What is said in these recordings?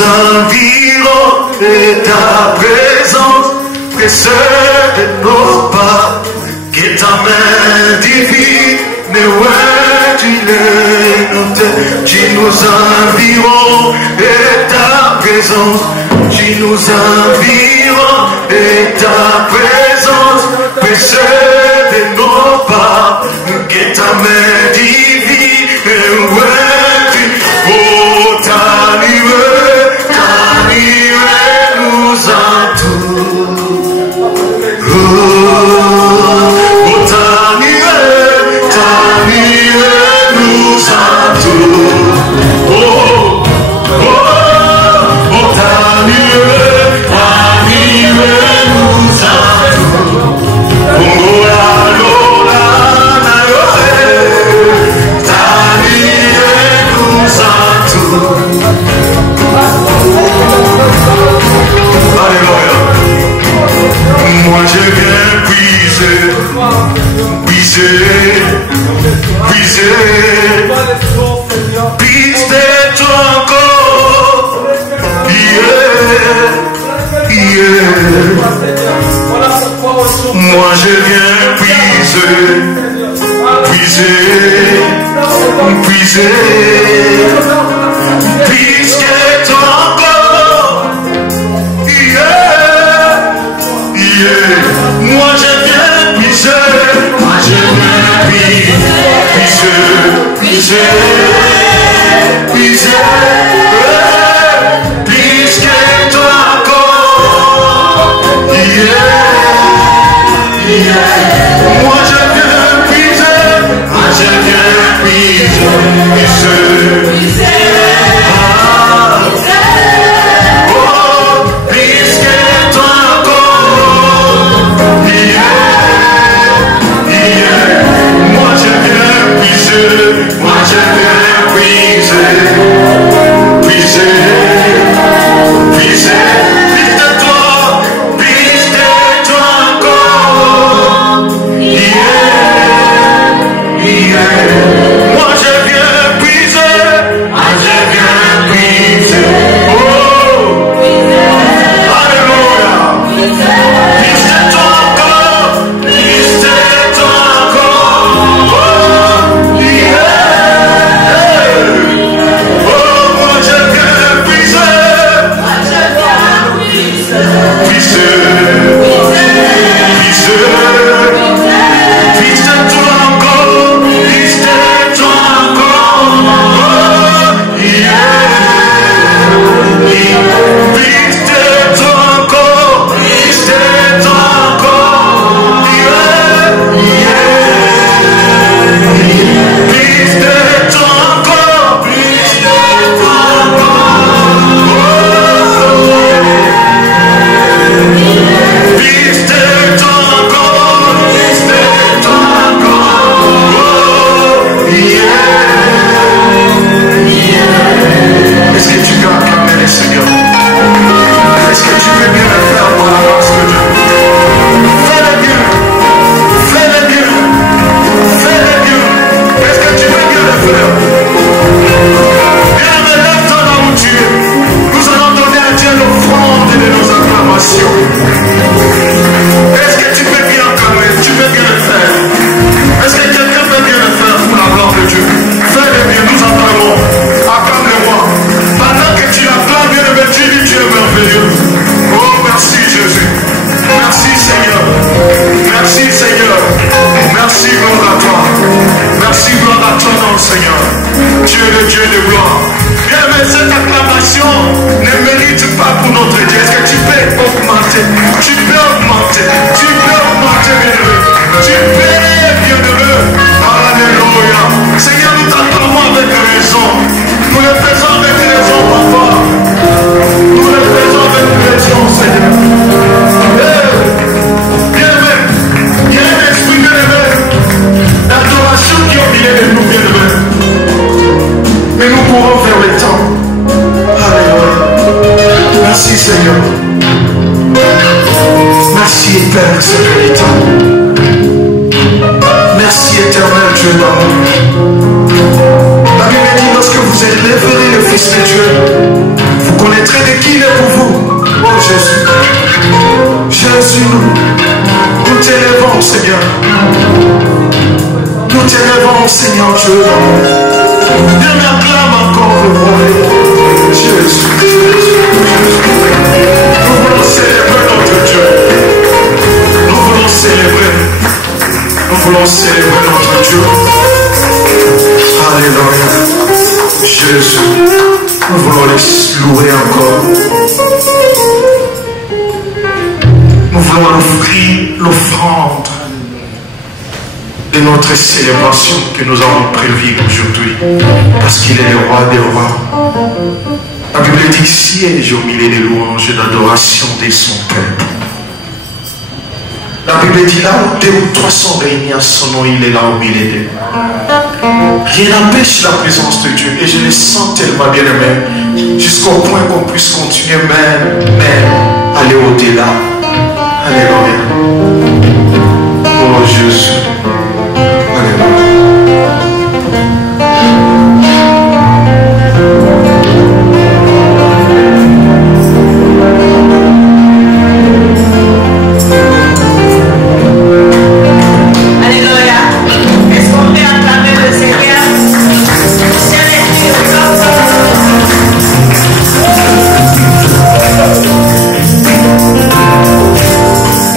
environs et ta présence précède nos pas, que ta main divine ouais, tu les notes, tu nous environs et ta présence, tu nous environs et ta présence précède nos pas, que ta main divine ouais, tu nous moi je viens puiser, toi encore, moi je viens puiser, toi encore, moi je viens puiser, toi encore, moi je viens puiser, Seigneur, nous t'acclamons avec raison. Nous le faisons avec raison, papa. Nous le faisons avec raison, Seigneur. avec sa vérité. Merci éternel Dieu d'amour. La Bible dit lorsque vous êtes révélé le Fils de Dieu, vous connaîtrez de qui il est pour vous. Oh Jésus. Jésus, nous t'élèvons Seigneur. Nous t'élèvons Seigneur Dieu d'amour. Viens acclame encore le roi. Jésus. Nous voulons célébrer notre Dieu. Nous voulons célébrer. Nous voulons célébrer notre Dieu. Alléluia. Jésus. Nous voulons les louer encore. Nous voulons offrir l'offrande de notre célébration que nous avons prévue aujourd'hui. Parce qu'il est le roi des rois. La Bible dit siège au milieu des louanges et d'adoration de son peuple. La Bible dit là où 2 ou 3 sont réunis à son nom, il est là au milieu d'eux. Rien n'empêche la présence de Dieu. Et je le sens tellement bien aimé. Jusqu'au point qu'on puisse continuer même aller au-delà. Alléluia. Oh Jésus. Alléluia.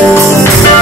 Thank you.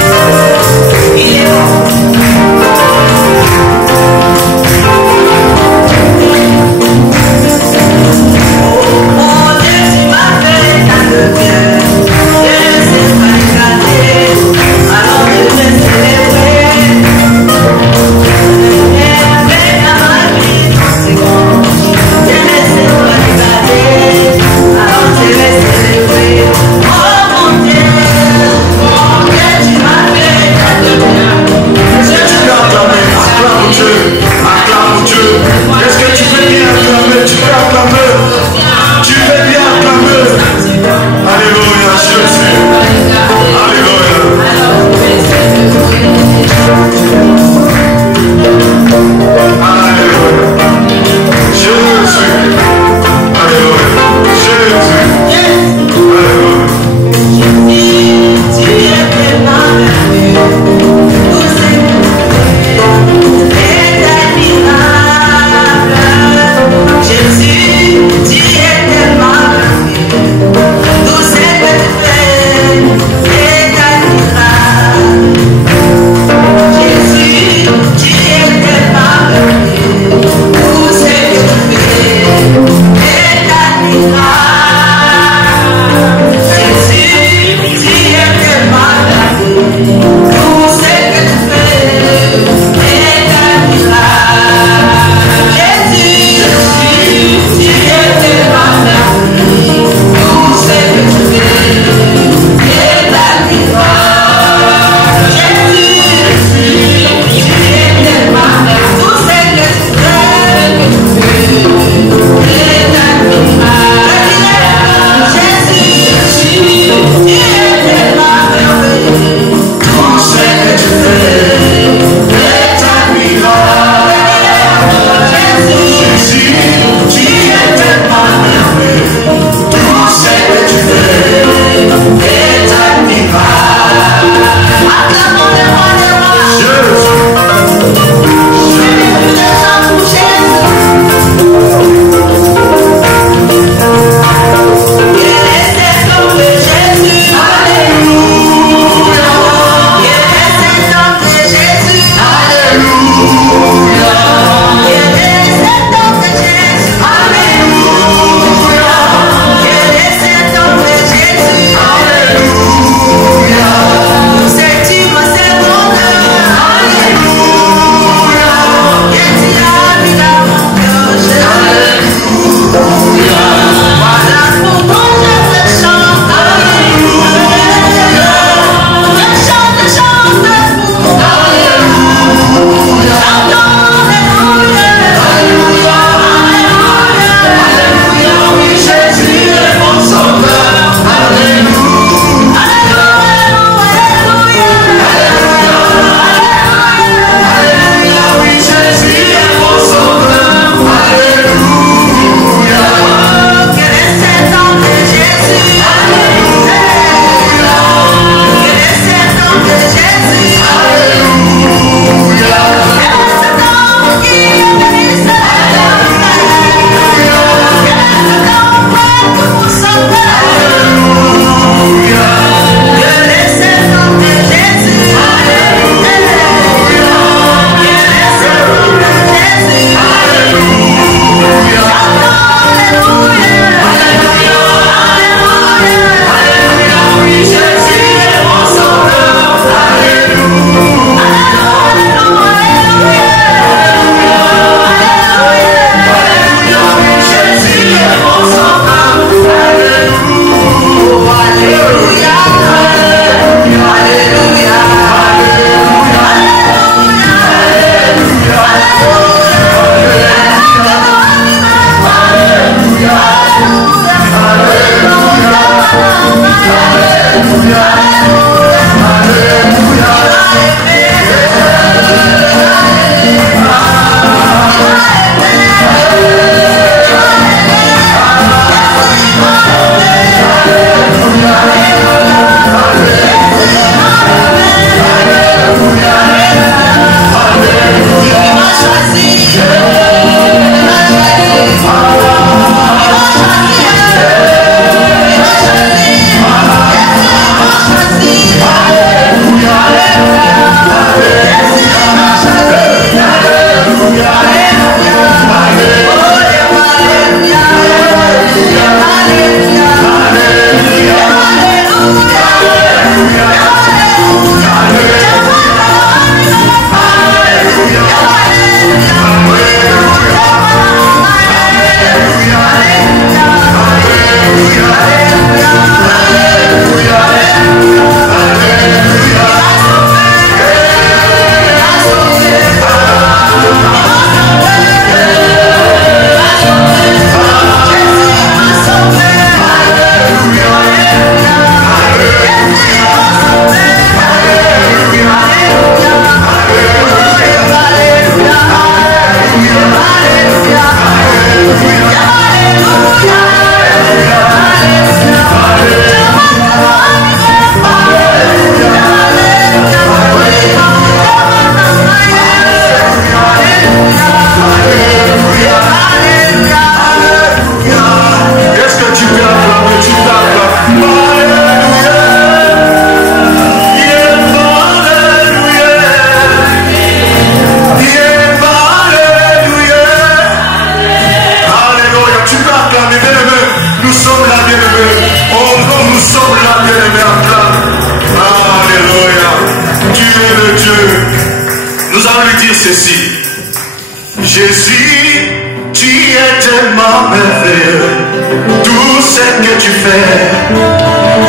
tu fais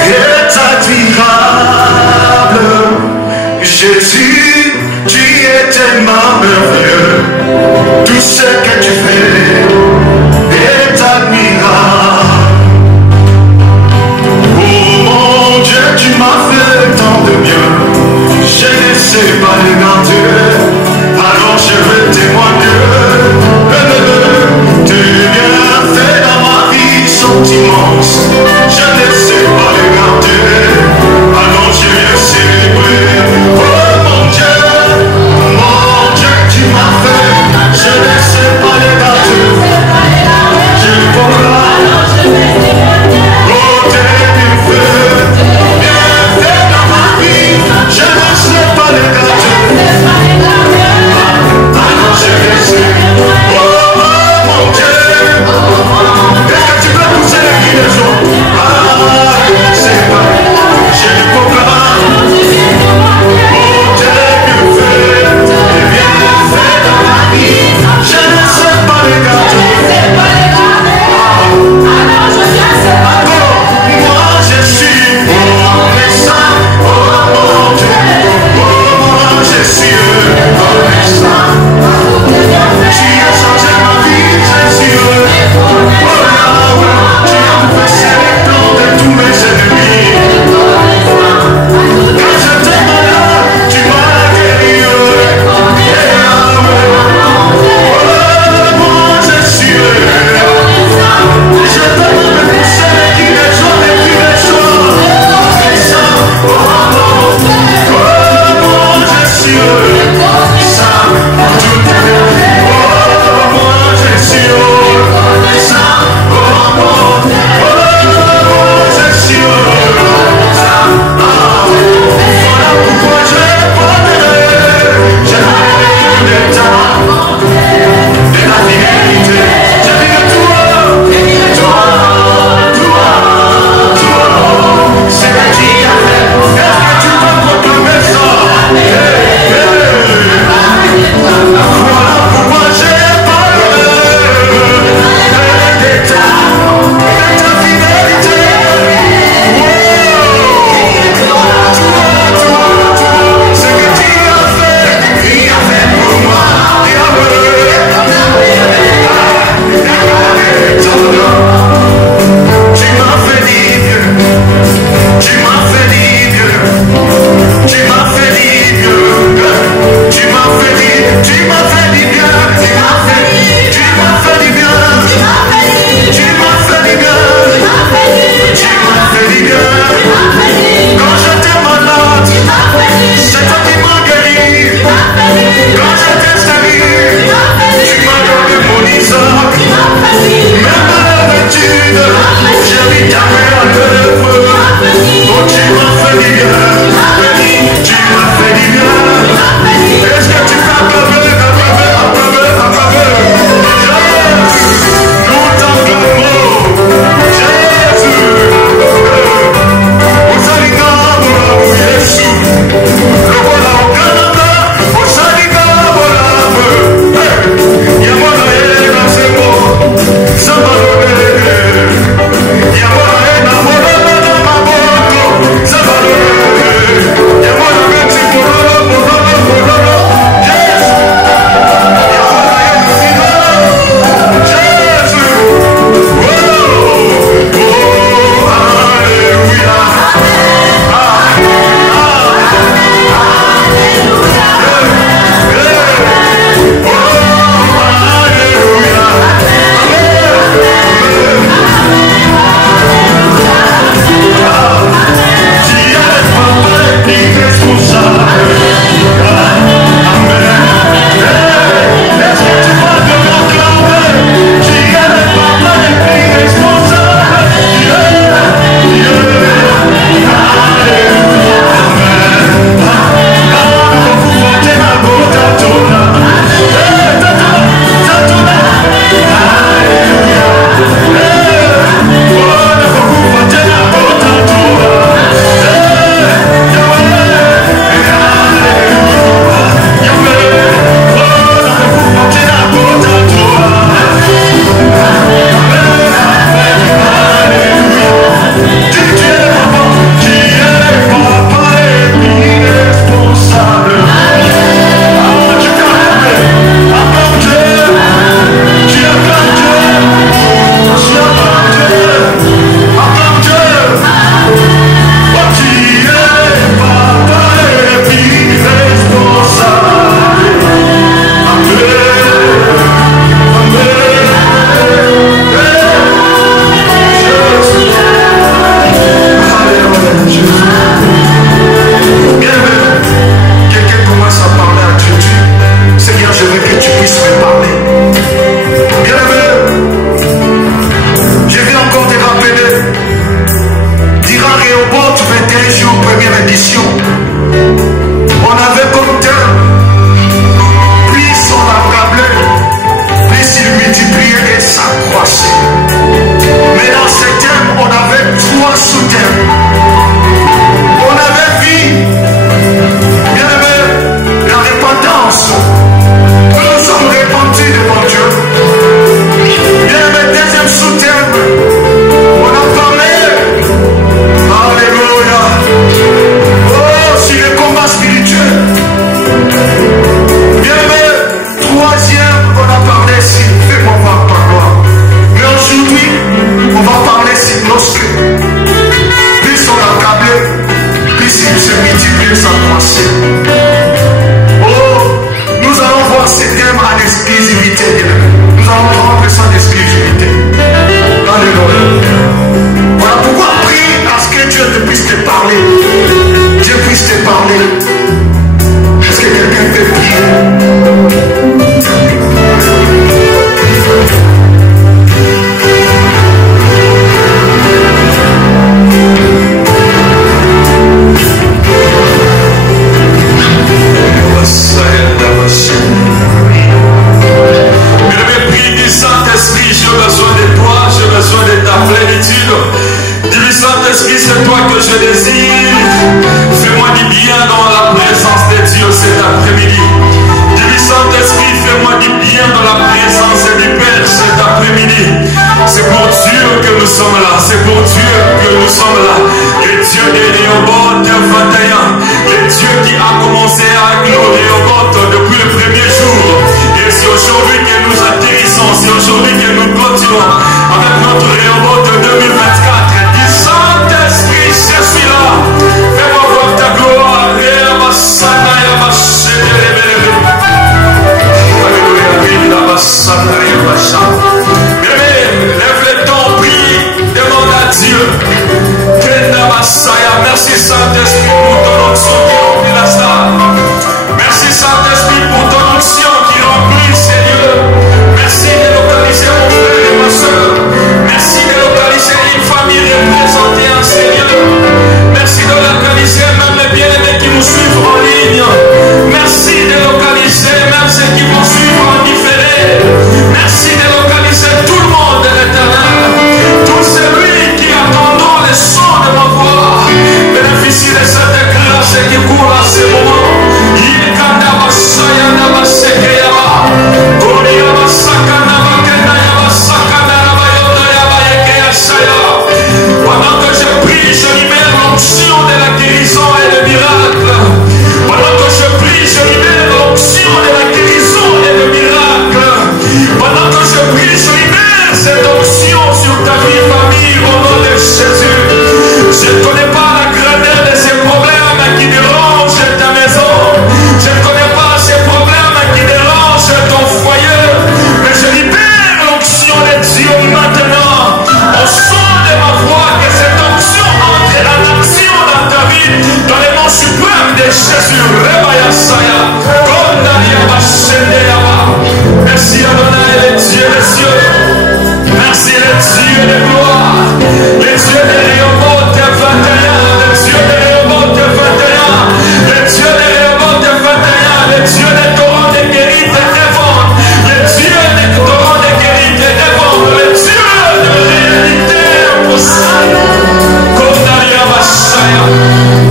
est admirable. Jésus, tu es tellement merveilleux. Tout ce que tu fais est admirable. Oh mon Dieu, tu m'as fait tant de bien. Je ne sais pas le garder. Alors je veux témoigner. Tes bienfaits dans ma vie sont immenses. Je ne sais pas les garder. Alors je viens célébrer. Oh mon Dieu, tu m'as fait. Je ne sais pas les garder. Je ne vois pas. Oh tes bienfaits dans ma vie. Je ne sais pas les garder. Alors je viens célébrer. Oh mon Dieu. Est-ce que tu peux pousser les cris des gens?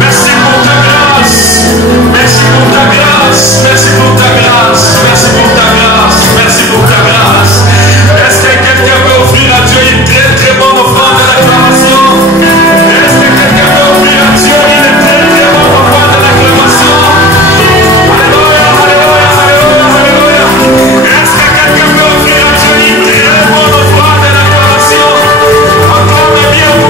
Merci pour ta grâce. Merci pour ta grâce. Merci pour ta grâce. Merci pour ta grâce. Merci pour ta grâce. Est-ce que quelqu'un veut offrir à Dieu une très très bonne offrande de l'acclamation? Est-ce que quelqu'un veut offrir à Dieu une très très bonne offrande de l'acclamation? Alléluia, alléluia, alléluia, alléluia. Est-ce que quelqu'un veut offrir à Dieu une très bonne offrande de l'acclamation? Acclame bien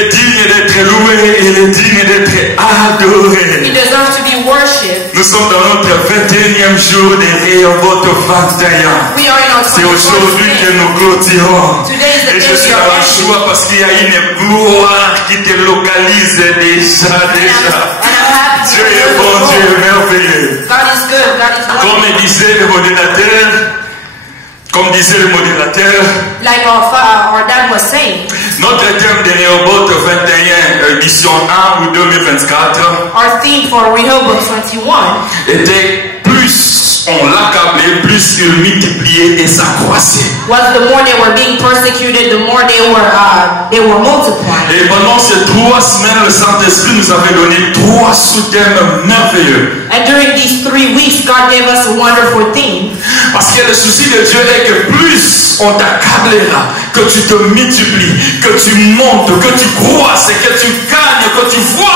est digne d'être loué, il est digne d'être adoré. He deserves to be worshipped. Nous sommes dans notre 21e jour de Rehoboth 21. We are in our C'est aujourd'hui que nous clôturons. Today is the Et je day suis we dans are la ending. joie parce qu'il y a une gloire qui te localise déjà. And I'm happy Dieu est bon, Dieu est merveilleux. God is good. God is Comme wonderful. disait le modérateur, Like our dad was saying, notre thème de Rehoboth 21, édition 1 ou 2024, our theme for Rehoboth 21 était plus on l'accablait, plus il multipliait et s'accroissait. was the more they were being persecuted, the more they were multiplying. Et pendant ces 3 semaines, le Saint-Esprit nous avait donné 3 sous-thèmes merveilleux. And during these 3 weeks, God gave us a wonderful theme. Parce que le souci de Dieu est que plus on t'accablera, que tu te multiplies, que tu montes, que tu croisses, que tu gagnes, que tu vois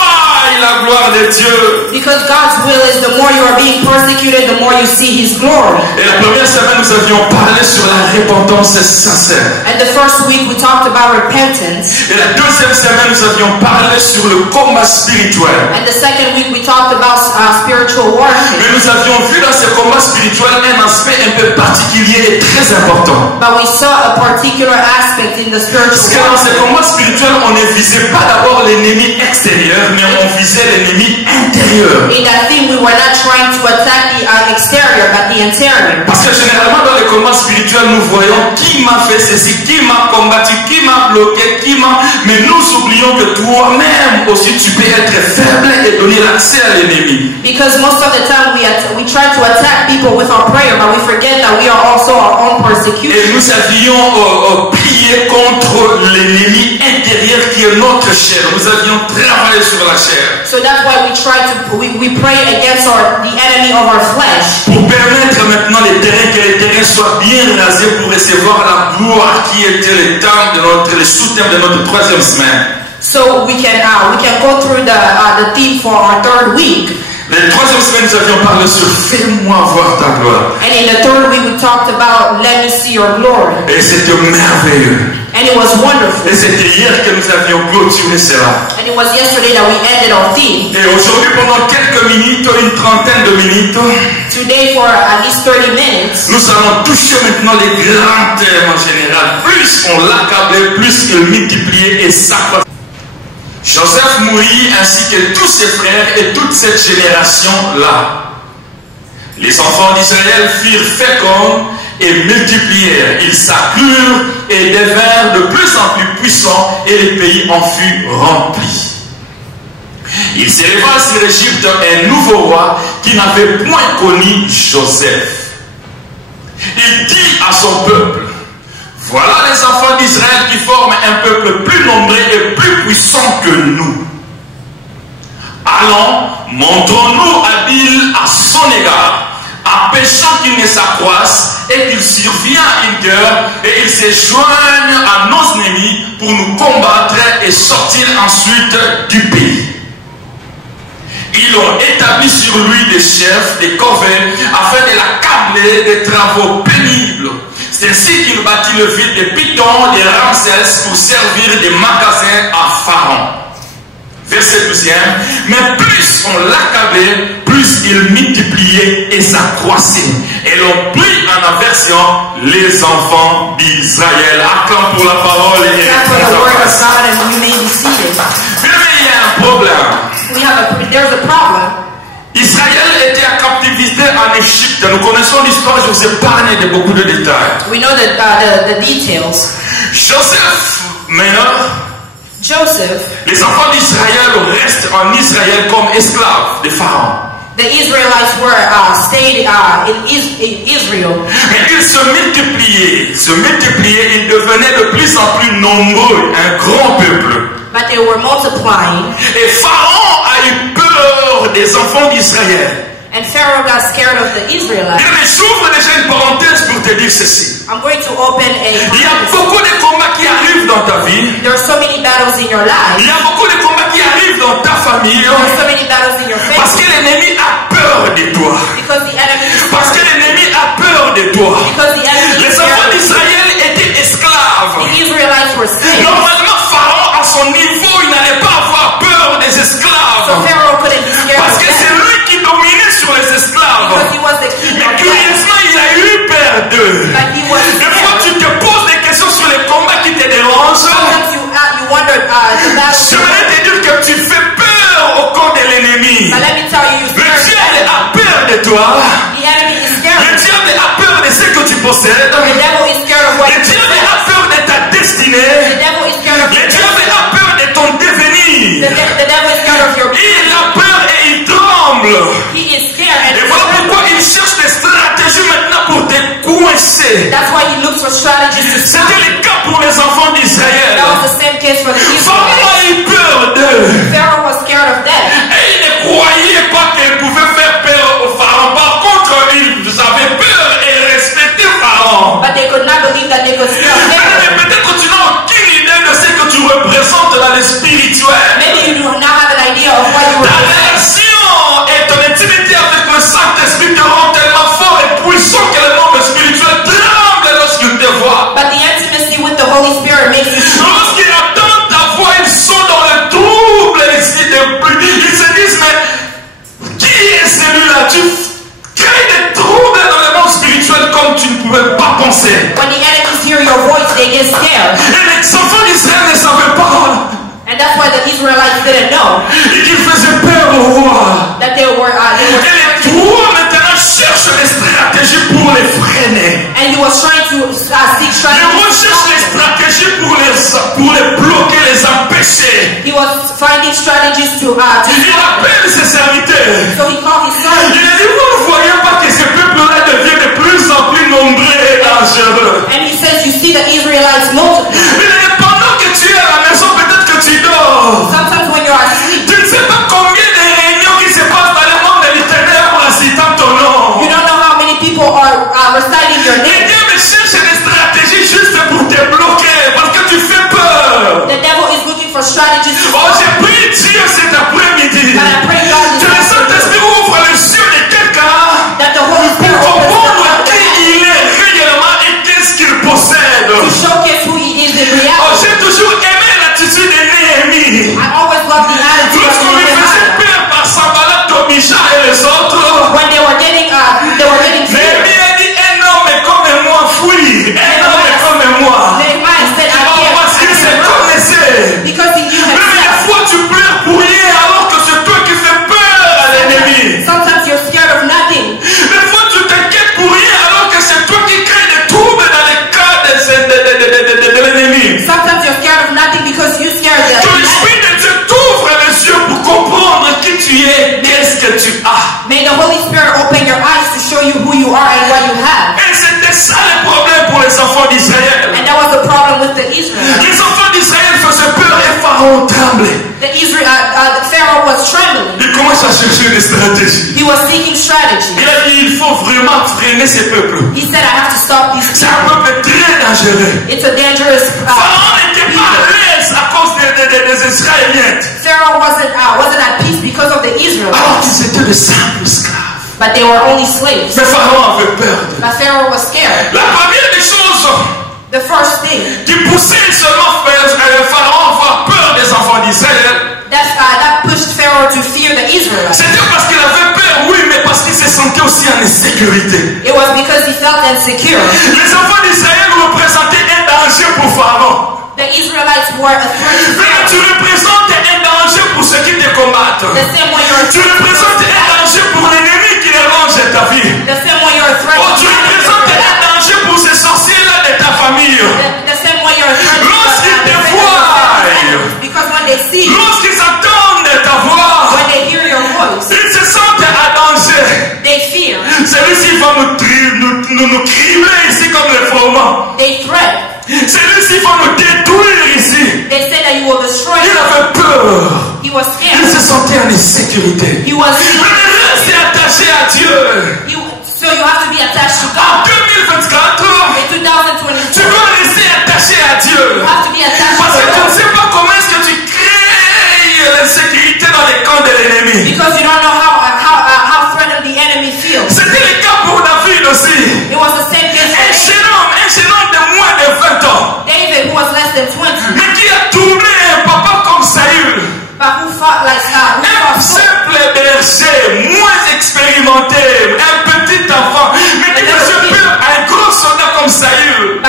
la gloire de Dieu. Because God's will is the more you are being persecuted, the more you see His glory. Et la première semaine, nous avions parlé sur la repentance sincère. And the first week we talked about repentance. Et la deuxième semaine, nous avions parlé sur le combat spirituel. And the second week we talked about spiritual warfare. Mais nous avions vu dans ce combat spirituel un aspect un peu particulier et très important. But we saw a particular aspect in the spiritual Parce que dans ce warfare. combat spirituel, on ne visait pas d'abord l'ennemi extérieur, mais on visait l'ennemi intérieur. In that theme, we were not trying to attack the exterior, but the interior. Parce que généralement dans les combats spirituels, nous voyons qui m'a fait ceci, qui m'a combattu, qui m'a bloqué, qui m'a... Mais nous oublions que toi-même aussi tu peux être faible et donner l'accès à l'ennemi. Because most of the time we try to attack people with our prayer, but we forget that we are also our own Et persecution. nous avions prié contre l'ennemi intérieur qui est notre chair. Nous avions travaillé sur la chair. So that's why we pray against the enemy of our flesh. Pour permettre maintenant que les terrains soient bien rasés pour recevoir la gloire qui était le sous-thème de notre 3e semaine. So we can go through the theme for our 3rd week. La 3e semaine, nous avions parlé sur fais-moi voir ta gloire. And in the 3rd week we talked about let me see your glory. Et c'était merveilleux. And it was wonderful. Et c'était hier que nous avions clôturé cela. And it was yesterday that we ended our theme. Et aujourd'hui, pendant quelques minutes, une trentaine de minutes, Today for at least 30 minutes, nous allons toucher maintenant les grands thèmes en général. Plus on l'accablait, plus il multipliait et s'accroissait. Joseph mourut ainsi que tous ses frères et toute cette génération-là. Les enfants d'Israël furent féconds et multiplièrent. Ils s'accrurent et devinrent de plus en plus puissants et le pays en fut rempli. Il s'éleva sur l'Égypte un nouveau roi qui n'avait point connu Joseph. Il dit à son peuple: voilà les enfants d'Israël qui forment un peuple plus nombreux et plus puissant que nous. Allons, montrons-nous habiles à son égard, empêchant qu'il ne s'accroisse et qu'il survienne une guerre et il se joigne à nos ennemis pour nous combattre et sortir ensuite du pays. Ils ont établi sur lui des chefs, des corvées, afin de l'accabler des travaux pénibles. C'est ainsi qu'il bâtit le ville de Python et Ramsès pour servir de magasin à Pharaon. Verset 12e. Mais plus on l'accablait, plus il multipliait et s'accroissait. Et l'on prit en aversion les enfants d'Israël. Acclame pour la parole et that's for the word of God, and we may be seated. mais il y a un problème. There's a problem. Israël était en captivité en Égypte. Nous connaissons l'histoire, je vous ai parlé de beaucoup de détails. We know the details. Joseph meurt. Joseph, Les enfants d'Israël restent en Israël comme esclaves de Pharaon. the Israelites stayed in Israel. Mais ils se multipliaient, ils devenaient de plus en plus nombreux, un grand peuple. But they were multiplying, Et Pharaon a eu peur des enfants d'Israël. and Pharaoh got scared of the Israelites. Mais j'ouvre déjà une parenthèse pour te dire ceci. I'm going to open Il y a a beaucoup de combats qui arrivent dans ta vie. There are so many battles in your Il life. y a beaucoup de combats qui arrivent dans ta famille. There are so many battles in your Parce que family. l'ennemi a peur de toi. Because the enemy is Parce que scared. l'ennemi a peur de toi. Because the enemy is Les enfants scared. d'Israël étaient esclaves. The Israelites were slaves. Normalement, Pharaon, à son niveau, le spirituel. Maybe you do not have an idea of what you were Ta doing. relation et ton intimité avec le Saint-Esprit te rend tellement fort et puissant que le monde spirituel tremble lorsqu'il te voit. But the intimacy with the Holy Spirit makes you strong. Lorsqu'ils entendent ta voix, ils sont dans le trouble. Ils se disent, mais qui est celui-là? Tu crées des troubles dans le monde spirituel comme tu ne pouvais pas penser. When the enemies hear your voice, they get scared. Et les enfants d'Israël ne savaient pas. And that's why the Israelites didn't know Et qu'ils faisaient peur au roi. that they were Et les rois maintenant cherchent des stratégies pour les freiner. and he was trying to seek Les rois cherchent des strategies. stratégies pour les bloquer, les empêcher. He was finding strategies to Il appelle ses serviteurs. so he called his Il son a dit, vous ne voyez pas que ce peuple-là devient de plus en plus nombreux et dangereux. and he says, you see the Israelites multiply. Il a dit, pendant que tu es à la maison, peut-être que tu dors. Sometimes when you're asleep, Tu ne sais pas combien de réunions qui se passent dans le monde de l'Éternel pour la citant ton nom. you don't know how many people are reciting your Et name. Dieu me cherche des stratégies juste pour te bloquer parce que tu fais peur. The devil is looking for strategies to Oh, j'ai prié Dieu cet après-midi. and I pray God Que le Saint-Esprit ouvre les yeux de quelqu'un that the Holy Spirit pour opens comprendre the qui il est réellement et qu'est-ce qu'il possède. to showcase who he is in Oh, reality. j'ai toujours aimé l'attitude de Néhémie. I always loved the attitude of Lorsqu'on lui faisait Nehemiah. peur par Sanballat, Tobija et les autres, When they were getting fear, Néhémie a dit un homme comme moi fuit. Un homme comme moi. Nehemiah said, I Oh, parce qu'il se can't connaissait. because he knew Mais des himself. fois tu pleures pour rien alors que c'est toi qui fais peur à l'ennemi. Sometimes you're scared of nothing. Des fois tu t'inquiètes pour rien alors que c'est toi qui crée des troubles dans les cas de l'ennemi. Sometimes you're scared of nothing because you scared Que the l'Esprit de Dieu t'ouvre les yeux pour comprendre qui tu es, qu'est-ce que tu as. May the Holy Spirit open your eyes to show you who you are and what you have. Et c'était ça le problème pour les enfants d'Israël. And that was the problem with the Israelites. Les enfants d'Israël faisaient peur et Pharaon tremblait. The Pharaoh was trembling. Il commence à chercher des stratégies. He was seeking strategy. Il a dit, il faut vraiment freiner ces peuples. He said, I have to stop these C'est un people. peuple très dangereux. It's a dangerous Pharaon n'était pas à l'aise à cause des Israéliens. Pharaoh wasn't at peace because of the Israelites, Alors qu'ils étaient de simples esclaves. but they were only slaves. Mais Pharaon avait peur d'eux. But Pharaoh was scared. La première des choses The first thing qui poussait seulement Pharaon à avoir peur des enfants d'Israël, that pushed Pharaoh to fear the Israelites. c'était parce qu'il avait peur, oui, mais parce qu'il se sentait aussi en insécurité. It was because he felt insecure. Les enfants d'Israël représentaient un danger pour Pharaon. The Israelites were a threat to Mais Pharaoh. tu représentes un danger pour ceux qui te combattent. The same way you're a Tu threat to représentes those un danger pour l'ennemi qui dérange ta vie. The same way you're a threat Oh, to tu représentes un danger pour ces sorciers-là de ta famille. the same way you're a threat to Lorsqu'ils te the voient, because when they see you, lorsqu'ils entendent ta voix, when they hear your voice, ils se sentent en danger. they fear. Celui-ci va nous cribler ici comme le froment. They threat. Celui-ci va nous détruire ici. They say that you will destroy Il them. avait peur. He was Il scared. se sentait en insécurité. He was Mais reste attaché à Dieu. so you have to be attached to En God. 2024, In 2022, tu dois rester attaché à Dieu. you have to be attached Parce que tu to ne God. sais pas comment est-ce que tu crées l'insécurité dans les camps de l'ennemi. Because you don't know how threatened the enemy feels. C'était le cas pour David aussi. It was the same case for Un jeune homme de moins de 20 ans, David, who was less than 20, mais qui a tourné un papa comme Saül. but who fought like Un simple berger, moins expérimenté, un petit enfant, mais qui faisait peur à un gros soldat comme Saül.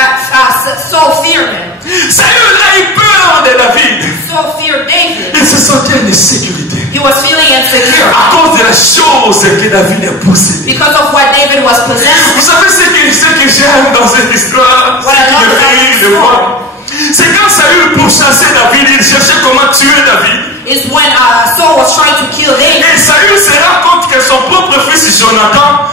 Saul feared him. Saül a eu peur de David. Saul feared David. Il se sentait en insécurité He was feeling insecure à cause de la chose que David a possédée. because of what David was possessing. Vous savez ce que j'aime dans cette histoire, ce qui me fait rire de moi, c'est quand Saül pourchassait David, il cherchait comment tuer David. Is when Saul was trying to kill David. Et Saül se rend compte que son propre fils Jonathan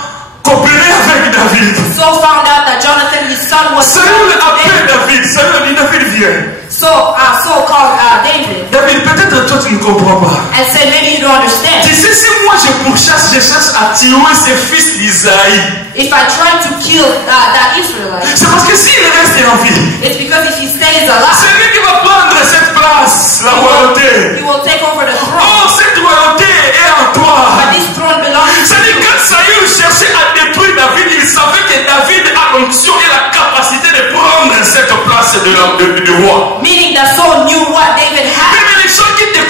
coopérait avec David. Saul found out that Jonathan, his son, was Saül appelle David. Saül dit, David viens. So Saul called David David, peut-être toi tu ne comprends pas. and said, maybe you don't understand. Tu sais, si moi je cherche à tuer ses fils d'Isaïe, If I try to kill that Israelite, c'est parce que s'il reste en vie, it's because if he stays alive, c'est lui qui va prendre cette place la royauté. You will take over the throne. Oh, cette royauté est en toi. But this throne belongs to C'est-à-dire you. que Saül cherchait à détruire David, il savait que David a l'onction et la capacité de prendre cette place du roi. Meaning that Saul knew what David had. Mais les gens qui te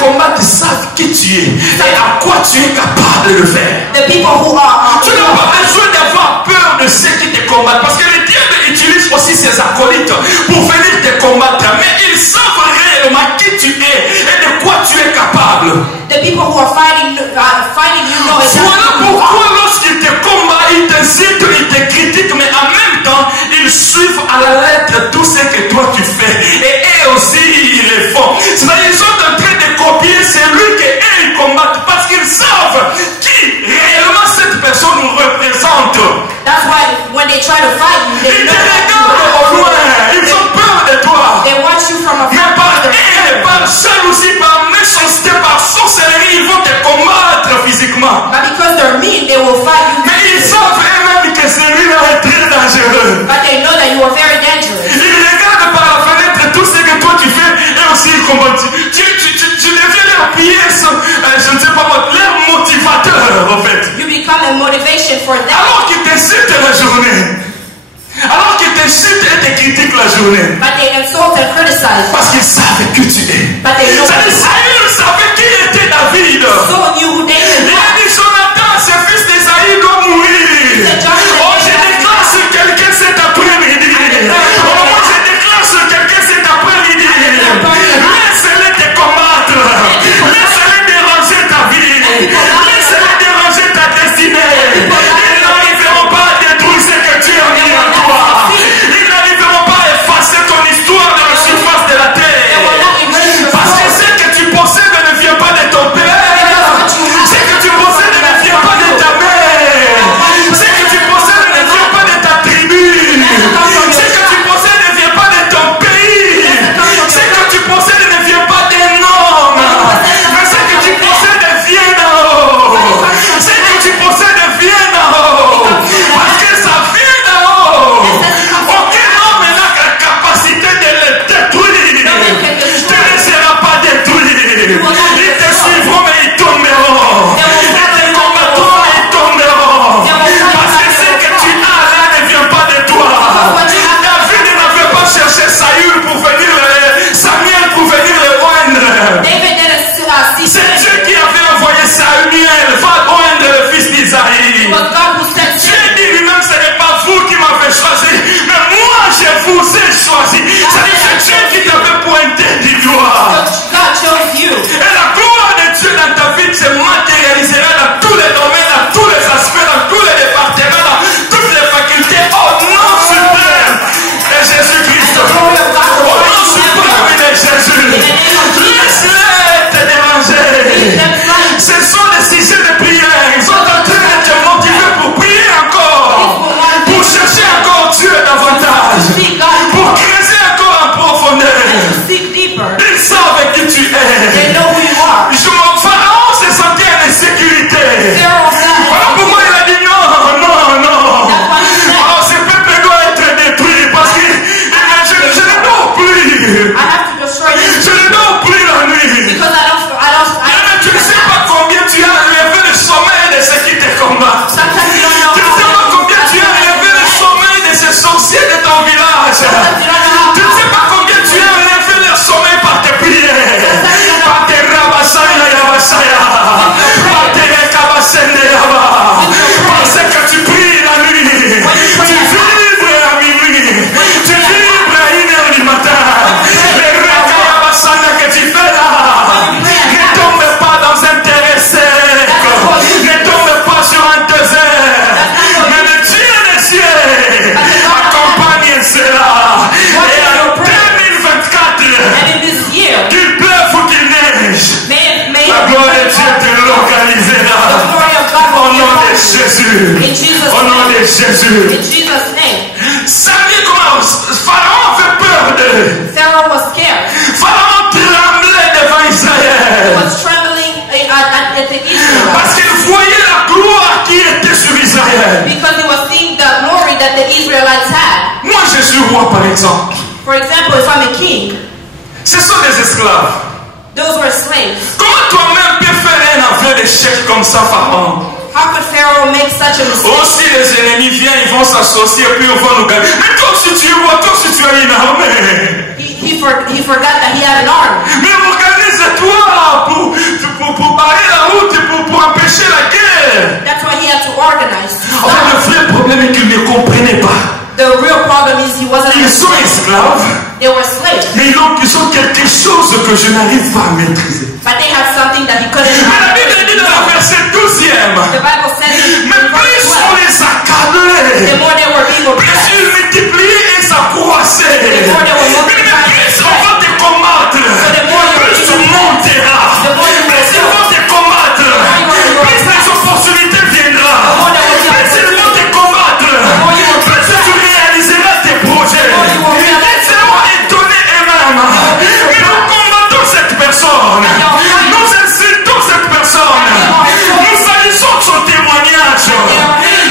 combattent savent qui tu es et à quoi tu es capable de faire. The people who are Tu n'as pas besoin d'avoir peur de ceux qui te combattent parce que le diable utilise aussi ses acolytes pour venir te combattre. Mais ils savent réellement qui tu es et de quoi tu es capable. the people who are fighting you know exactly Voilà who you pourquoi are. lorsqu'ils te combattent, ils t'incitent, ils te critiquent, mais en même temps, ils suivent à la lettre tout ce que toi tu fais. Et eux aussi, ils le font. C'est-à-dire qu'ils sont en train de copier celui qu'eux ils combattent parce qu'ils savent qui réellement cette personne nous représente. That's why when they try to fight you, they Ils te know regardent au loin, ils ont peur de toi. they watch you from Mais afar. par haine, par jalousie, par méchanceté, par sorcellerie, ils vont te combattre physiquement. But because they're mean, they will fight you. Mais ils savent eux-mêmes que celui-là est très dangereux. But they know that you are very dangerous. Ils regardent par la fenêtre tout ce que toi tu fais et aussi ils combattent. Tu deviens leur pièce, je ne sais pas moi, leur motivateur en fait. You become a motivation for them. Alors qu'ils t'insultent la journée. Alors qu'ils t'insultent et te critiquent la journée. But they insult and criticize. Parce qu'ils savent que tu es. But they know C'est-à-dire, Saül savait qui était David. Saul knew who David Il was. a dit Jonathan, ce fils d'Esaïe doit mourir. Oh, je déclare sur quelqu'un cet après-midi. Oh, moi je déclare sur quelqu'un cet après-midi. Laisse-les te combattre. Laisse-les déranger ta vie. Laisse-les déranger ta destinée. Ils n'arriveront pas à détruire ce que tu as mis en toi. Ils n'arriveront pas à effacer ton histoire de la surface de la terre. Parce que ce que tu possèdes ne vient pas de ton père. Ce que tu possèdes ne vient pas de ta mère. Ce que tu possèdes ne vient pas de ta tribu. Ce que tu possèdes ne vient pas de ton pays. Ce que tu possèdes ne vient pas d'un homme. Mais ce que tu possèdes vient d'en haut. Ce que tu possèdes vient d'en haut. Parce que ça vient d'en haut. Aucun homme n'a la capacité de le détruire. Tu ne seras pas détruit. Ils te suivront mais ils tomberont. Ils te combattront mais ils tomberont. Parce que ce que tu as là ne vient pas de toi. David n'avait pas cherché Saül pour venir Samuel pour venir le oindre. David didn't see C'est Samuel. Dieu qui avait envoyé Samuel, va oindre le fils d'Isaïe. It was God who sent Dieu Samuel. dit lui-même, ce n'est pas vous qui m'avez choisi, mais moi je vous ai choisi. C'est-à-dire que c'est Dieu qui t'avait pointé du doigt. God chose you. Et la gloire de Dieu dans ta vie se matérialisera dans tous les domaines, dans tous les aspects, dans tous les départements, dans toutes les facultés, au nom suprême de Jésus-Christ. Au nom suprême de Jésus. Laisse-les te déranger. Ce sont des sujets de prière. Ils sont en train de te motiver pour prier encore, pour chercher encore Dieu davantage, Seek God pour creuser encore en profondeur. seek deeper. Ils savent qui tu They es. know who you are. Pharaon se sentait en insécurité. Pharaoh Voilà said, pourquoi il a dit non, non, non. that's why he said, Alors ce peuple doit être détruit parce que je ne dors plus. I have to destroy this Je ne dors plus la nuit. because Mais tu ne sais pas combien tu as enlevé le sommeil de ceux qui te combattent. sometimes you don't know Tu ne sais pas combien tu as enlevé le sommeil de ces sorciers de ton village. Tu ne sais pas combien tu as enlevé leur sommeil par tes prières, par tes rabassaya yabasaya, par tes rekabasende yaba. Parce que tu pries la nuit, tu vibres à minuit, tu vibres à 1h du matin. Les rekabasana que tu fais là, ne tombe pas dans un terrain sec, ne tombe pas sur un désert, mais le Dieu des cieux accompagne cela. Et en 2024, and in this year, qu'il pleuve ou qu'il neige, may la gloire de Dieu te localisera. the glory of God Au will nom de be upon you. Jésus. In Jesus' Au nom name. de Jésus. In Jesus' name. Samuel commence. Pharaon avait peur de. Pharaoh was scared. Pharaon tremblait devant He Israël. was trembling at the Israelites Parce qu'il voyait la gloire qui était sur Israël. because he was seeing the glory that the Israelites had. Moi, je suis roi, par exemple. For example, if I'm a king, Ce sont des esclaves. Those were slaves. Comment toi-même peux faire un aveu d'échec comme ça, Pharaon? How could Pharaoh make such a mistake? Aussi les ennemis viennent, ils vont s'associer et puis ils vont nous gagner. Mais toi aussi tu vois, toi aussi tu as une armée. He forgot that he had an army. Mais organise-toi pour barrer la route et pour empêcher la guerre. That's why he had to organize. En fait, le vrai problème est qu'il ne comprenait pas. The real problem is he wasn't. Ils sont esclaves, They were slaves, mais ils ont quelque chose que je n'arrive pas à maîtriser. but they had something that he couldn't. Mais la Bible dit dans la verset 12e, The Bible says mais in plus verse on 12, les accablait, the more they were being plus oppressed, ils multipliaient et s'accroissaient. Mais plus on va te combattre, plus tu monteras. Plus ils vont te combattre, plus les opportunités viendront. Plus ils vont te combattre, plus tu réaliseras tes projets. Ils seront étonnés eux-mêmes. Mais nous combattons cette personne. Nous insultons cette personne. Nous salissons son témoignage.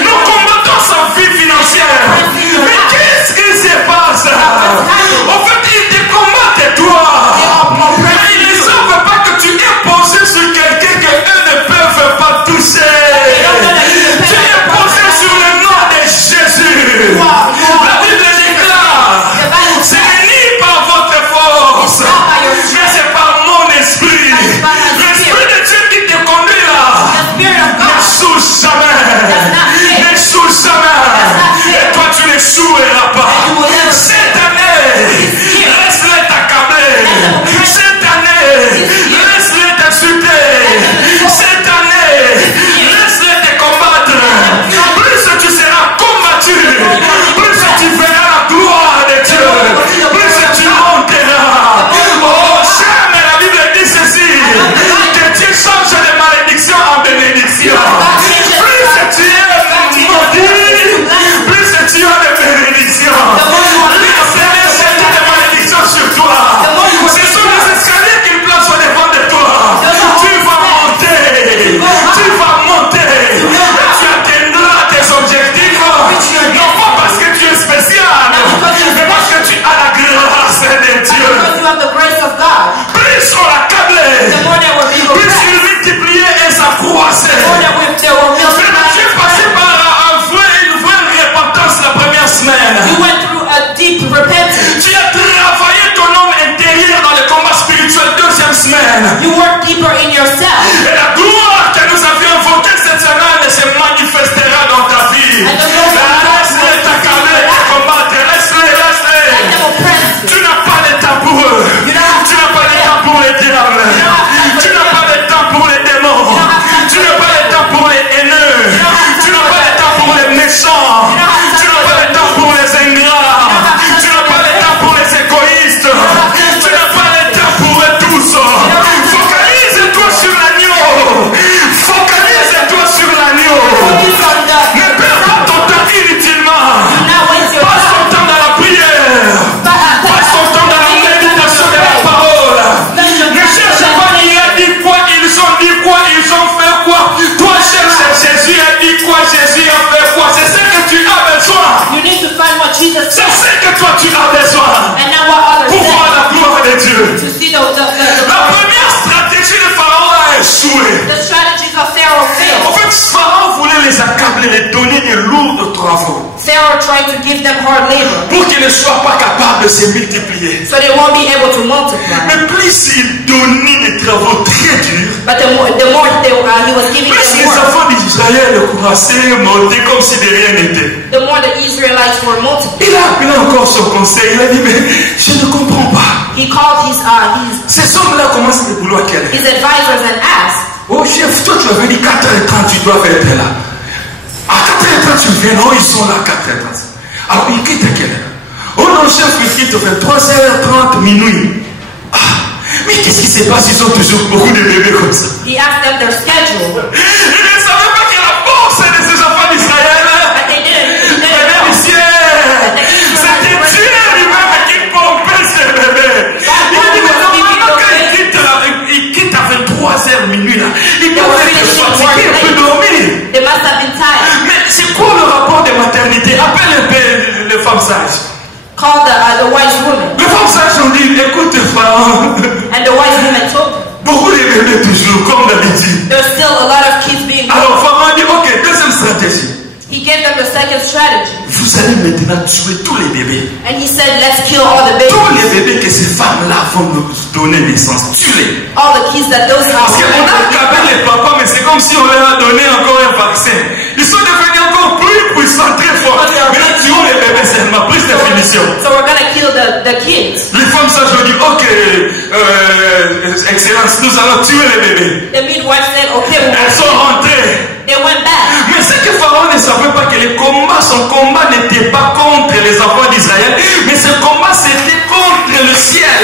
Nous combattons sa vie financière. Mais qu'est-ce qui se passe? En fait, ils te combattent toi. Mais ils ne savent pas que tu es posé sur quelqu'un que eux ne peuvent pas toucher. Tu es posé sur le nom de Jésus. La Bible déclare, ce n'est ni par votre force, mais c'est par mon esprit. L'esprit de Dieu qui te conduit là n'échoue jamais. N'échoue jamais. Et toi tu n'échoueras pas. Cette année, laisse-les t'accabler. Cette année, laisse-les t'insulter. Cette année, laisse-les te combattre. Plus tu seras combattu, plus tu verras la gloire de Dieu, plus tu monteras. Oh, j'aime, la Bible dit ceci, que Dieu change de malédiction en bénédiction. Plus tu es maudit, plus tu as de bénédiction. Laisse-les jeter des malédictions sur toi. Ce sont les escaliers qu'il place au devant de toi. Tu vas monter, tu vas monter, et tu atteindras tes objectifs. Non pas parce que tu es spécial, mais parce que tu as la grâce de Dieu. because you have the grace of God. Plus on l'accablait, The more they were being plus oppressed, il multipliait et s'accroissait. the more they were Mais tu es passé multiplying. par une vraie repentance la première semaine. You went through a deep repentance. Tu as travaillé ton homme intérieur dans le combat spirituel deuxième semaine. You work deeper in yourself. Et la gloire que nous avions invokée cette semaine se manifestera dans ta vie. Laisse-les t'accabler, te combattre. Laisse-les. Let them oppress you. Tu n'as pas de temps pour eux. Tu n'as pas de temps pour les diables. Tu n'as pas de temps pour les démons. Tu n'as pas de temps pour les haineux. Tu n'as pas de temps pour les méchants. Tu n'as pas de temps pour les ingrats. Tu n'as pas de temps pour les égoïstes. Tu n'as pas de temps pour eux tous. Focalise-toi sur l'agneau. Focalise-toi sur l'agneau. Focus on Ne perds pas ton temps inutilement. Do not waste your Passe time. ton temps dans la prière. Passe ton temps dans la méditation de la parole. Ne cherche pas il a dit quoi, ils ont dit quoi, ils ont fait quoi. Toi cherche Jésus a dit quoi, Jésus a fait quoi. C'est ce que tu as besoin. You need to find what Jesus C'est said ce que toi tu as besoin and not what others pour voir said. la gloire de Dieu. To see the La première stratégie de Pharaon a échoué. strategies of Pharaoh En failed. fait, Pharaon voulait les accabler, les donner des lourds travaux Pharaoh tried to give them hard labor pour qu'ils ne soient pas capables de se multiplier. so they won't be able to multiply. Mais plus il donnait des travaux très durs, But the more he was giving plus them les more, enfants d'Israël croissaient, montaient comme si de rien n'était. the more the Israelites were multiplied. Il a appelé encore son conseil. Il a dit, mais je ne comprends pas. He called Ces hommes-là commencent le boulot à quelle heure? his advisors and asked, Oh chef, toi tu avais dit 4h30, tu dois être là. À 4h30 tu viens, non, ils sont là à 4h30. Alors ils quittent à quelle heure? Oh non, chef, ils quittent vers 3h30, minuit. Ah, mais qu'est-ce qui se passe? Ils ont toujours beaucoup de bébés comme ça. he asked them their schedule, Ils ne savaient pas que la force de ces enfants d'Israël, but they didn't. c'était Dieu lui-même qui pompait ces bébés. Il a dit, mais normalement quand ils quittent à 23h minuit là, ils doivent être fatigués, ils peuvent dormir. They must have been tired. Mais c'est quoi le rapport de maternité? Appelle un peu les femmes sages. Called the wise woman. Les femmes sages ont dit, écoute Pharaon, va tuer tous les bébés. And he said, let's kill all the babies. Tous les bébés que ces femmes-là vont nous donner naissance, tue-les. All the kids that those Parce houses qu'on a capé les papas, mais c'est comme si on leur a donné encore un vaccin. Ils sont devenus encore plus puissants, très forts. Mais tuons les bébés, c'est ma prise de définition. So we're going to kill the kids. Les femmes sages me disent, ok, Excellence, nous allons tuer les bébés. The midwife said, okay, we'll Elles sont rentrées. They went back. Mais c'est que Pharaon ne savait pas que son combat n'était pas contre les enfants d'Israël, mais ce combat c'était contre le ciel.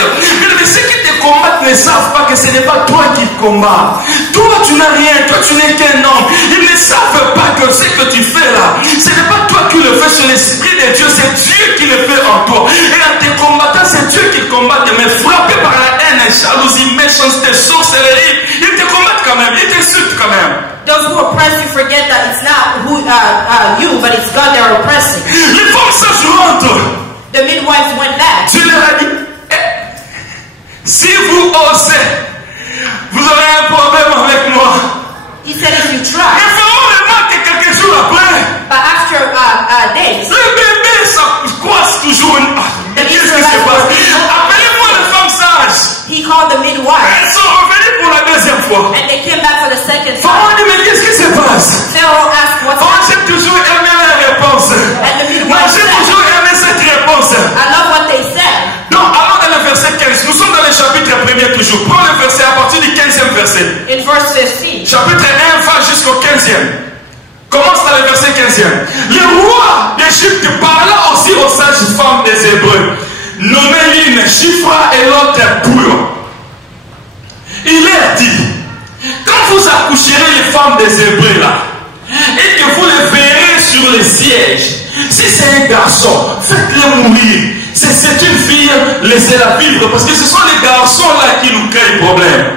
Mais ceux qui te combattent ne savent pas que ce n'est pas toi qui combats. Toi tu n'as rien, toi tu n'es qu'un homme. Ils ne savent pas que ce que tu fais là, ce n'est pas toi qui le fais, c'est l'Esprit de Dieu, c'est Dieu qui le fait en toi. Et en te combattant, c'est Dieu qui combat, mais frappé par la haine, jalousie, méchanceté, sorcellerie, ils te combattent quand même, ils t'insultent quand même. Those who oppress you forget that it's not you, but it's God they're oppressing. Les femmes sages rentrent. The midwives went back. Tu leur as dit, si vous osez, vous aurez un problème avec moi. He said, if you Mais try. Pharaon remarque que quelques jours après, But after days, le bébé ça coince toujours. Qu'est-ce qui se passe? Appelez-moi les femmes sages. he called the midwives. Elles sont revenues pour la deuxième fois. And they came back for the second time. Pharaon dit, mais qu'est-ce qui se passe? Pharaoh asked, what's Moi, happening? j'ai toujours aimé la réponse. And the Moi, midwife j'ai said, toujours aimé cette réponse. I love what they said. Donc, allons dans le verset 15. Nous sommes dans le chapitre 1er toujours. Prends le verset à partir du 15e verset. In verse 15. Chapitre 1 va jusqu'au 15e. Commence dans le verset 15e. Le roi d'Égypte parla aussi aux sages femmes des Hébreux, nommées l'une Shifra et l'autre Poura. Il leur dit, quand vous accoucherez les femmes des Hébreux là, et que vous les verrez sur le siège, si c'est un garçon, faites-le mourir. Si c'est une fille, laissez-la vivre, parce que ce sont les garçons là qui nous créent problème.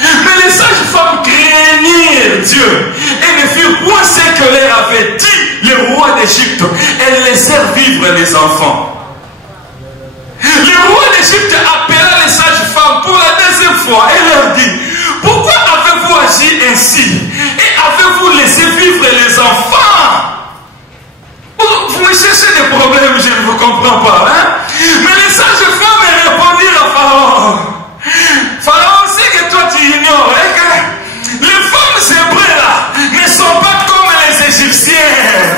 Mais les sages femmes craignirent Dieu et ne firent point ce que leur avait dit le roi d'Égypte. Elles laissèrent vivre les enfants. Le roi d'Égypte appela les sages femmes pour la deuxième fois et leur dit, pourquoi avez-vous agi ainsi et avez-vous laissé vivre les enfants? Vous me cherchez des problèmes, je ne vous comprends pas. Hein? Mais les sages femmes répondirent à Pharaon. Pharaon sait que toi tu ignores hein, que les femmes hébreues là ne sont pas comme les Égyptiennes.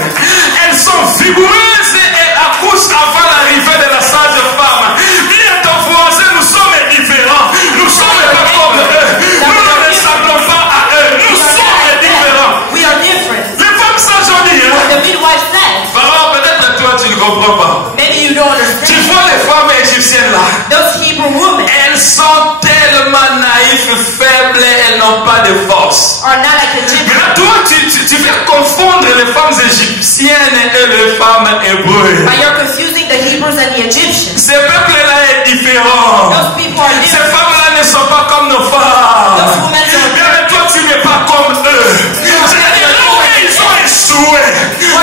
Elles sont vigoureuses et elles accouchent avant l'arrivée de la sage femme. Viens ton voisin, nous sommes différents. Nous sommes pas comme eux. Nous ne ressemblons pas à eux. Nous sommes différents. We are different. Les femmes sages ont dit, hein? The midwife said, Pharaon, peut-être toi tu ne comprends pas. maybe you don't Tu understand. vois les femmes égyptiennes là, Those Hebrew women elles sont tellement naïves, faibles, elles n'ont pas de force. are not like Egyptians. Mais toi, tu veux confondre les femmes égyptiennes et les femmes hébreues. But you're confusing the Hebrews and the Egyptians. Ce peuple-là est différent. Those people are Ces different. femmes-là ne sont pas comme nos femmes. Those women are Mais toi, tu n'es pas comme eux. C'est-à-dire, là où ils ont échoué,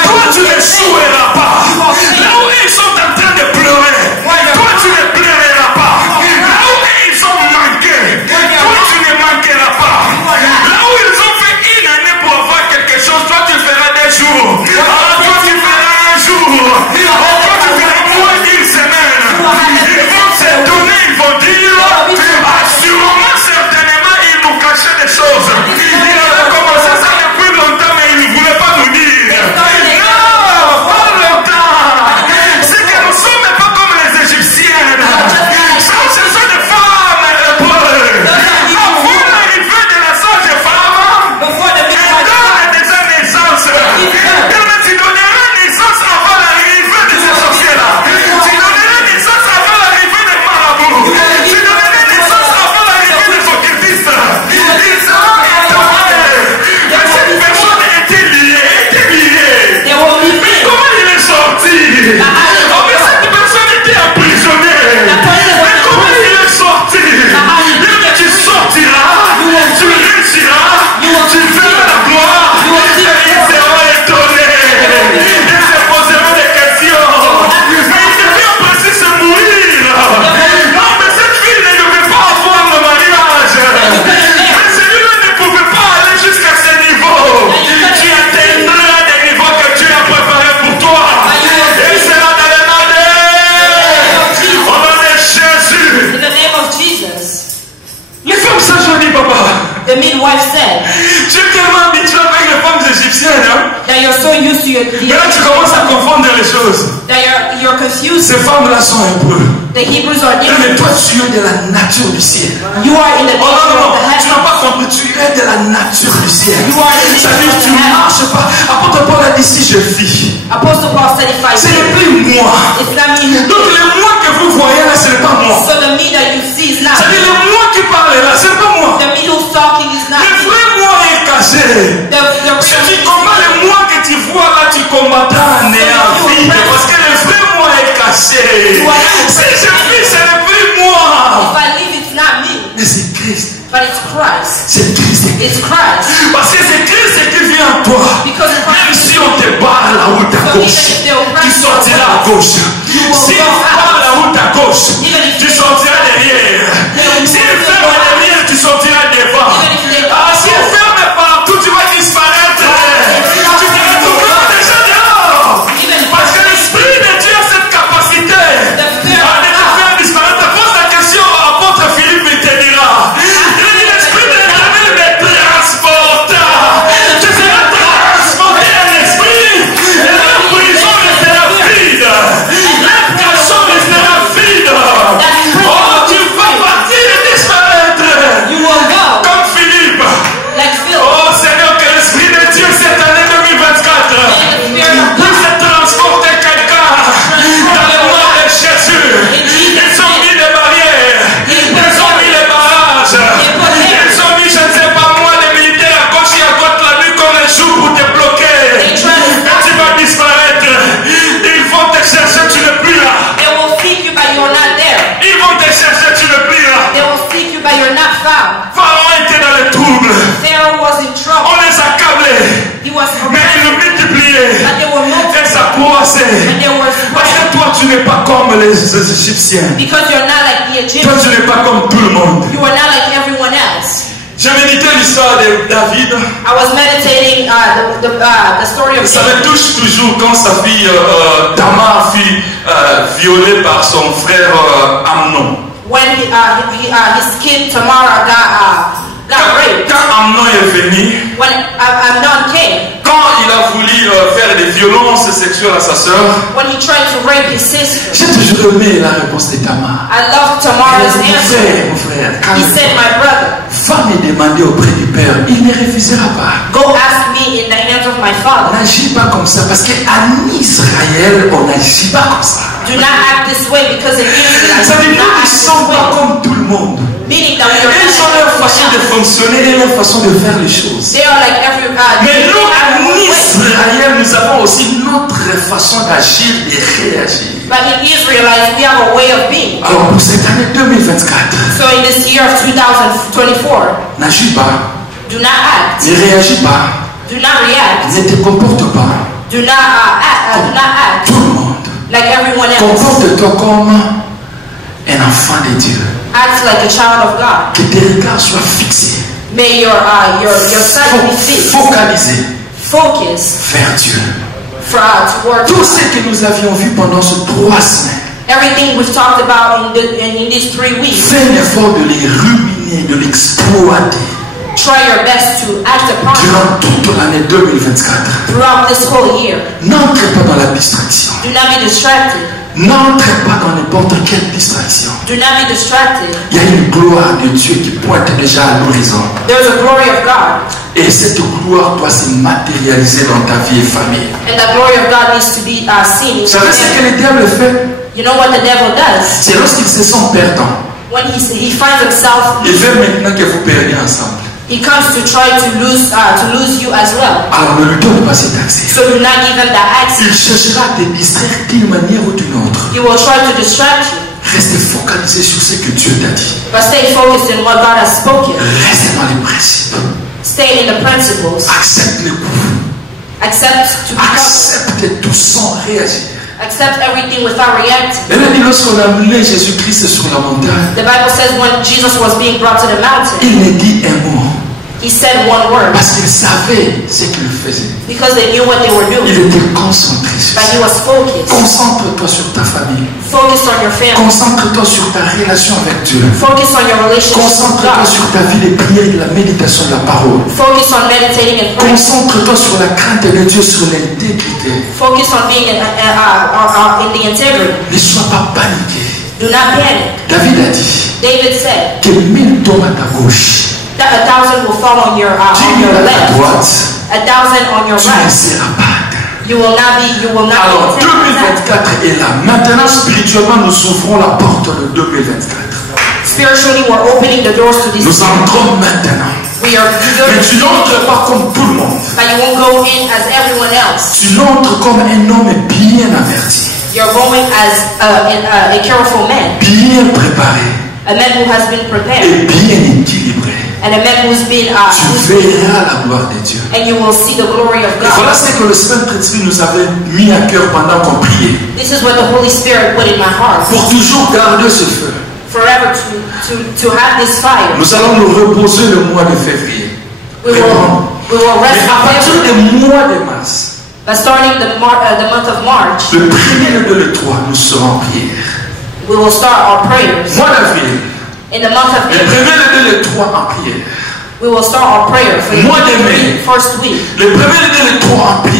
toi, tu n'échoueras pas. Là où ils sont en train de pleurer, toi, tu ne pleureras pas. Là où ils ont manqué, toi, tu ne manqueras pas. Là où ils ont fait une année pour avoir quelque chose, toi, tu feras des jours. Alors, toi, tu feras un jour. Alors, toi, tu feras moins d'une semaine. Ils vont se donner, ils vont dire, sûrement, certainement, ils nous cachaient des choses. Ils avaient commencé ça depuis longtemps, mais ils ne voulaient pas nous dire. Non, pas longtemps. dit, papa, The midwife said tu es tellement habitué avec les femmes égyptiennes, hein? that you're so used to Mais là, tu commences à confondre les choses. that you're confused. Ces femmes-là sont hébreux. The Hebrews are Mais different. toi, tu es de la nature du ciel. You are in the Oh non, nature non, of the non, tu n'as heavens. pas compris, tu es de la nature du ciel. You are in the Ça veut dire que tu ne marches pas. Apôtre Paul a dit si je vis, Apostle Paul said, if I ce n'est live, plus moi. it's not me who Donc le moi que vous voyez là, ce n'est pas moi. So the me that you see is not Ça veut dire me. le moi qui parle là, ce n'est pas moi. The me who's talking is not Le me. vrai moi est caché. The Si real tu me combats le moi que tu vois là, tu combattras en ayant vide. Parce que le vrai moi est caché. Si je vis, ce n'est plus moi. If I live, it's not me, Mais c'est Christ. but it's Christ. C'est Christ. It's Christ. Parce que c'est Christ qui vient en toi. Because Même Christ, si on te barre la route à gauche, tu sortiras à gauche. Si on barre la route à gauche, tu sortiras derrière. Si on ferme derrière, tu sortiras devant. Ah, si on ferme partout, tu vas disparaître. Tu seras tout le monde déjà dehors. Parce que l'Esprit de Dieu a cette capacité de te faire disparaître. Pose la question à l'apôtre Philippe, il te dira. Il dit l'Esprit de l'Éternel me transporta. Tu seras transporté à l'Esprit. Et la prison restera vide. La cachot restera vide. Oh, tu vas partir et disparaître. you will go Comme Philippe. like Philip. Oh Seigneur, que l'Esprit de Dieu cette année 2024 puisse transporter quelqu'un dans le nom de Jésus. Ils ont mis des barrières, ils ont mis les barrages, ils ont mis, je ne sais pas moi, les militaires à gauche et à droite la nuit comme un jour pour te bloquer. Et tu vas disparaître. Ils vont te chercher, tu n'es plus là. They will seek you, but you're not there. Ils vont te chercher, tu n'es plus là. They will seek you, but you're not found. Pharaon était dans le trouble. Pharaoh was in trouble. On les a câblés. He was Mais ils le oppressed, multipliaient. but they were Et multiplied, ça croissait. and they were Parce spread. que toi, tu n'es pas comme les Égyptiens. Because you're not like the Toi, Egyptians. tu n'es pas comme tout le monde. You are not like everyone else. J'ai médité l'histoire de David. I was meditating the story of Ça me David. touche toujours quand sa fille Tamar fut violée par son frère Amnon. When his kid Tamara got raped. Quand Amnon est venu, When Amnon came, quand il a voulu faire des violences sexuelles à sa sœur, when he tried to rape his sister, j'ai toujours aimé la réponse de Tamar. I loved Tamara's answer. Mon frère, quand He said, my brother, va me demander auprès du Père, il ne refusera pas. go ask me in the hands of my On father. n'agit pas comme ça parce qu'en Israël, on n'agit pas comme ça. Do not act this way because in Israel, Ça veut do dire not qu'ils ne act sont this pas way. comme tout le monde. Meaning that we are Ils ont leur façon de fonctionner et leur façon de faire les choses. They are like every Mais they nous, have en one way. Israël, nous avons aussi notre façon d'agir et réagir. But in Israelites, we have a way of being. Alors pour cette année 2024, So in this year of 2024, n'agis pas, do not act, ne réagis pas, do not react, ne te comporte pas do not act tout le monde. like everyone else. Comporte-toi comme un enfant de Dieu. Act like a child of God. Que tes regards soient fixés, May your sight be fixed, focalisés focus vers Dieu. towards Tout God. ce que nous avions vu pendant ces 3 semaines, Everything we've talked about in these 3 weeks. fais un effort de les ruminer, de l'exploiter Try your best to act upon it durant toute l'année 2024. throughout this whole year. N'entre pas dans la distraction. Do not be distracted. N'entre pas dans n'importe quelle distraction. Do not be distracted. Il y a une gloire de Dieu qui pointe déjà à l'horizon. There's a glory of God, Et cette gloire doit se matérialiser dans ta vie et famille. and the glory of God needs to be seen. in Vous savez ce que your le diable fait? You know what the devil does? C'est lorsqu'il se sent perdant. When he finds himself, Il veut maintenant que vous perdiez ensemble. he comes to try to lose you as well. Alors ne lui donne pas cet accès. So do not give him that access. Il cherchera à te distraire d'une manière ou d'une autre. He will try to distract you, Reste focalisé sur ce que Dieu t'a dit. but stay focused in what God has spoken. Reste dans les principes. Stay in the principles. Accepte les coups. Accept to become. Accepte tout sans réagir. Accept everything without reacting. Elle a dit lorsqu'on a amené Jésus-Christ sur la montagne, The Bible says when Jesus was being brought to the mountain, il ne dit un mot. He said one word. Parce qu'il savait ce qu'il faisait. Because they knew what they were doing. Il était concentré sur But ça. he was focused. Concentre-toi sur ta famille. Focused on your family. Concentre-toi sur ta relation avec Dieu. Focus on your relationship with Concentre-toi God. sur ta vie de prière et de la méditation de la parole. Focus on meditating and praying. Concentre-toi sur la crainte de Dieu, sur l'intégrité. Focus on being in the integrity. Ne sois pas paniqué. Do not panic. David a dit David said que 1000 tombent à ta gauche, that 1,000 will fall on your 10 000 à ta left, droite, 1,000 on your tu ne right. seras pas atteint. You will not be Alors attacked. 2024 est là. Maintenant, spirituellement, nous ouvrons la porte de 2024. Spiritually, we're opening the doors to this. Nous entrons maintenant. We are Mais tu n'entres pas comme tout le monde. but you won't go in as everyone else. Tu n'entres comme un homme bien averti, You're going as a careful man, bien préparé a man who has been prepared, et bien équilibré. and a man who's been Tu verras la gloire de Dieu. and you will see the glory of Et voilà God. ce que le Saint-Esprit nous avait mis à cœur pendant qu'on priait. This is what the Holy Spirit put in my heart. Pour toujours garder ce feu, Forever to have this fire. nous allons nous reposer le mois de février. We will Mais rest à in partir February. du mois de mars, But starting the month of March, le 1er, le 2, le 3, nous serons en prière. we will start our prayers. Mois d'avril, In the month of le 1er, April, le 2, le 3 en prière. we will start our prayer for Mois de mai. the first week. Le 1er, le 2, le 3 en prière.